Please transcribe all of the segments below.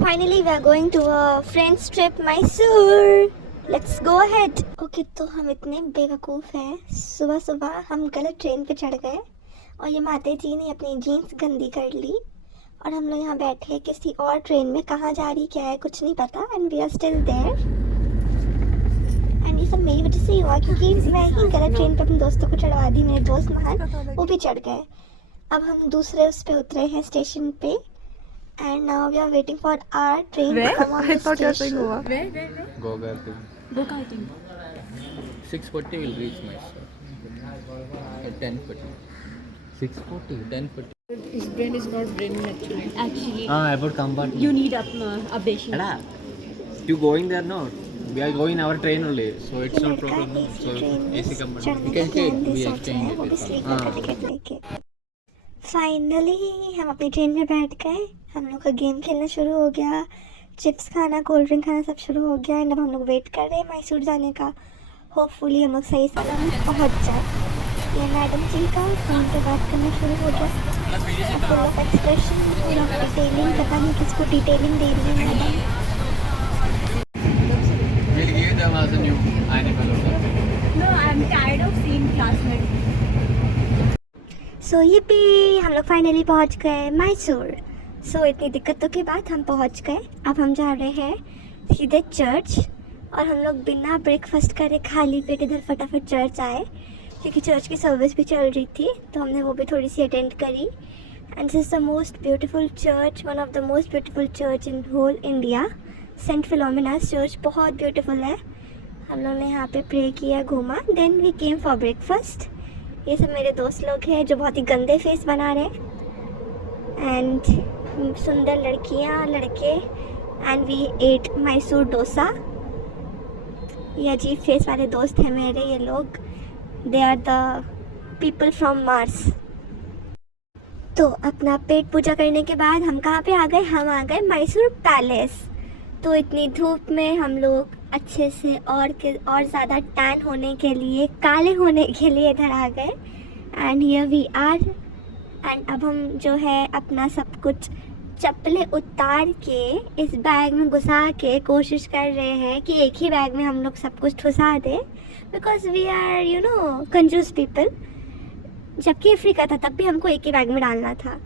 Finally we are going to a friends trip Mysore. Let's go ahead. Okay, तो हम इतने बेवकूफ़ हैं, सुबह सुबह हम गलत ट्रेन पे चढ़ गए और ये माते जी ने अपनी जीन्स गंदी कर ली और हम लोग यहाँ बैठे किसी और ट्रेन में, कहाँ जा रही क्या है कुछ नहीं पता, and we are still there. And ये सब मेरी वजह से ही हुआ क्योंकि मैं ही गलत ट्रेन पे अपने दोस्तों को चढ़वा दी। मेरे दोस्त महान वो भी चढ़ गए। अब हम दूसरे उस पे उतरे हैं स्टेशन पे and now we are waiting for our train to come on the station. Where? Go karting. 6:40 will reach Mysore. At 10:40. 6:40. 10:40. His brain is not braining actually. Actually, About compartment. you need updation. You going there no? We are going our train only, so it's no लड़का problem. AC So train में AC compartment. चढ़ने You can का take. plan भी We सोच रहे हैं, वो भी exchange it. स्लीपर का टिकट लेके। फाइनली हम अपनी ट्रेन में बैठ गए। हम लोग का गेम खेलना शुरू हो गया, चिप्स खाना, कोल्ड ड्रिंक खाना सब शुरू हो गया। एंड अब हम लोग वेट कर रहे हैं मैसूर जाने का। होपफुली हम लोग सही सलामत पहुंच जाए। ये मैडम जी का फ़ोन पे बात करना शुरू हो गया। Full of expression, full of detailing, पता नहीं किसको डिटेलिंग दे रही है madam. We'll give them as a new animal. No, I'm tired of seeing classmates. सो ये भी हम लोग फाइनली पहुंच गए मैसूर। सो इतनी दिक्कतों के बाद हम पहुंच गए। अब हम जा रहे हैं सीधे चर्च और हम लोग बिना ब्रेकफास्ट करे खाली पेट इधर फटाफट चर्च आए क्योंकि चर्च की सर्विस भी चल रही थी, तो हमने वो भी थोड़ी सी अटेंड करी। And this is the most beautiful church, one of the most beautiful church in whole India. Saint Philomena's church बहुत ब्यूटीफुल है। हम लोग ने यहाँ पे प्रे किया, घूमा, then we came for breakfast. ये सब मेरे दोस्त लोग हैं जो बहुत ही गंदे फेस बना रहे हैं एंड सुंदर लड़कियाँ लड़के। And we ate Mysore dosa. ये अजीब फेस वाले दोस्त हैं मेरे, ये लोग they are the people from Mars. तो अपना पेट पूजा करने के बाद हम कहाँ पे आ गए? हम आ गए मैसूर पैलेस। तो इतनी धूप में हम लोग अच्छे से और ज़्यादा टैन होने के लिए, काले होने के लिए इधर आ गए। And here we are. And अब हम जो है अपना सब कुछ चप्पलें उतार के इस बैग में घुसा के कोशिश कर रहे हैं कि एक ही बैग में हम लोग सब कुछ ठुसा दें, बिकॉज वी आर कंजूस पीपल। जबकि अफ्रीका था तब भी हमको एक ही बैग में डालना था।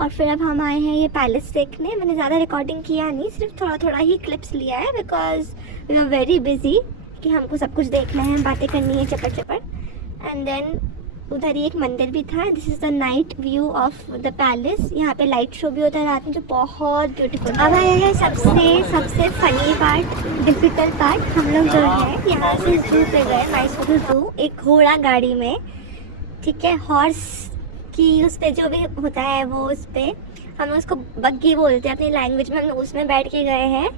और फिर अब हम आए हैं ये पैलेस देखने। मैंने ज़्यादा रिकॉर्डिंग किया नहीं, सिर्फ थोड़ा थोड़ा ही क्लिप्स लिया है because we are very busy कि हमको सब कुछ देखना है, बातें करनी है चपड़ चपड़। एंड देन उधर ही एक मंदिर भी था। This is the night view of the palace. यहाँ पे लाइट शो भी होता है रात में जो बहुत ब्यूटीफुल। अब आया है सबसे फनी पार्ट, डिफिकल्ट पार्ट। हम लोग जो है यहाँ से जू पे गए, मैसूर जू, एक घोड़ा गाड़ी में, ठीक है, हॉर्स की उस पर जो भी होता है वो उस पर, हम उसको बग्गी बोलते हैं अपनी लैंग्वेज में। हम लोग उसमें बैठ के गए हैं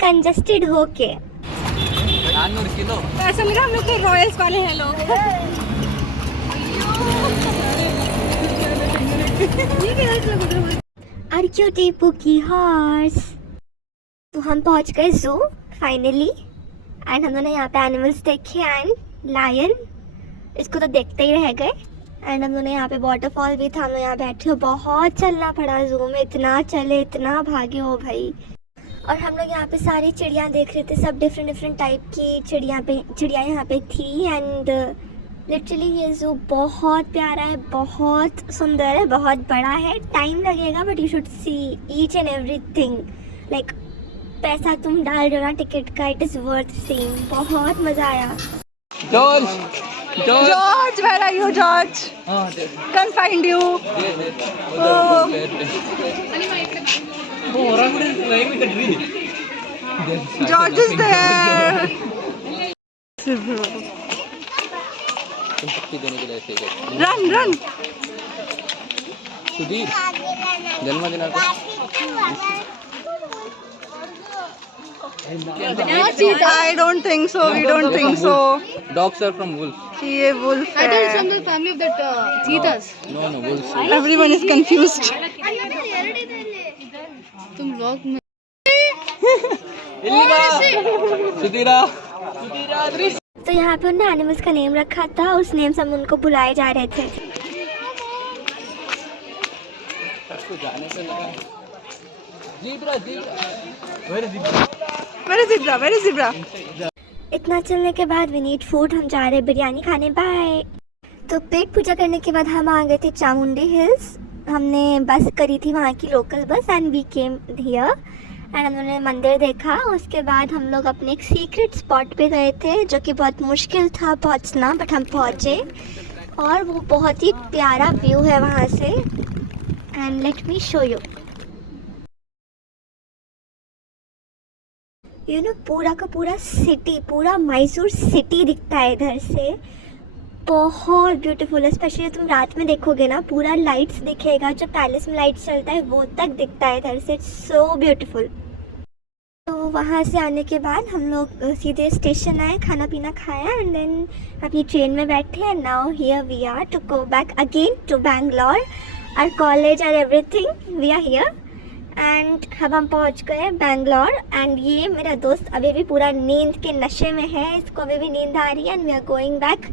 कंजस्टेड होके। 400 किलो ऐसा लगा हम लोग के रॉयल्स वाले हैं लोग। अर्क्यूटी पुकी हॉर्स। तो हम पहुंच गए जू फाइनली। एंड हम लोगों ने यहाँ पे एनिमल्स देखे एंड लायन, इसको तो देखते ही रह गए। एंड हम लोगों ने यहाँ पे वाटरफॉल भी था। हम लोग यहाँ बैठे, बहुत चलना पड़ा जू में, इतना चले इतना भागे हो भाई। और हम लोग यहाँ पे सारी चिड़ियाँ देख रहे थे, सब डिफरेंट टाइप की चिड़िया यहाँ पे थी। एंड लिटरली ये जू बहुत प्यारा है, बहुत सुंदर है, बहुत बड़ा है। टाइम लगेगा but you should see each and everything. Like पैसा तुम डाल रहे हो ना टिकट का, इट इज़ वर्थ सीइंग। बहुत मज़ा आया। George, where are you, George? Can't find you. George is there. Run. Sudhir जन्मदिनाचा I don't think so. We don't think so. Dogs are from wolf. ये wolf है. It is from the family of that cheetahs. No, wolves. Everyone is confused. तुम vlog में सुधीरा तो यहाँ पे उन्होंने animals का name रखा था, उस नेम से हम उनको बुलाए जा रहे थे। जाने से लगा Where is zebra? इतना चलने के बाद वी नीड फूड, हम जा रहे हैं बिरयानी खाने, बाय। तो पेट पूजा करने के बाद हम आ गए थे चामुंडी हिल्स। हमने बस करी थी वहाँ की local bus and we came here and हमने मंदिर देखा। उसके बाद हम लोग अपने एक सीक्रेट स्पॉट पे गए थे जो कि बहुत मुश्किल था पहुँचना, बट हम पहुँचे और वो बहुत ही प्यारा व्यू है वहाँ से and let me show you. You know पूरा का पूरा सिटी, पूरा मैसूर सिटी दिखता है इधर से, बहुत ब्यूटीफुल है। स्पेशली तुम रात में देखोगे ना, पूरा लाइट्स दिखेगा, जो पैलेस में लाइट्स चलता है वो तक दिखता है इधर से, इट्स सो ब्यूटीफुल। तो वहाँ से आने के बाद हम लोग सीधे स्टेशन आए, खाना पीना खाया एंड देन अपनी ट्रेन में बैठे and now here we are to go back again to Bangalore, our college और everything, we are here and अब हम पहुंच गए बैंगलोर। एंड ये मेरा दोस्त अभी भी पूरा नींद के नशे में है, इसको अभी भी नींद आ रही है and we are going back.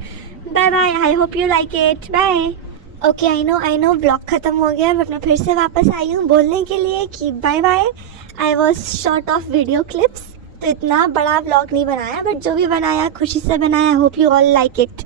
Bye bye, I hope you like it, bye. Okay I know vlog ख़त्म हो गया बट मैं फिर से वापस आई हूँ बोलने के लिए कि bye bye. I was short of video clips, तो इतना बड़ा व्लॉग नहीं बनाया बट जो भी बनाया खुशी से बनाया। आई hope you all like it.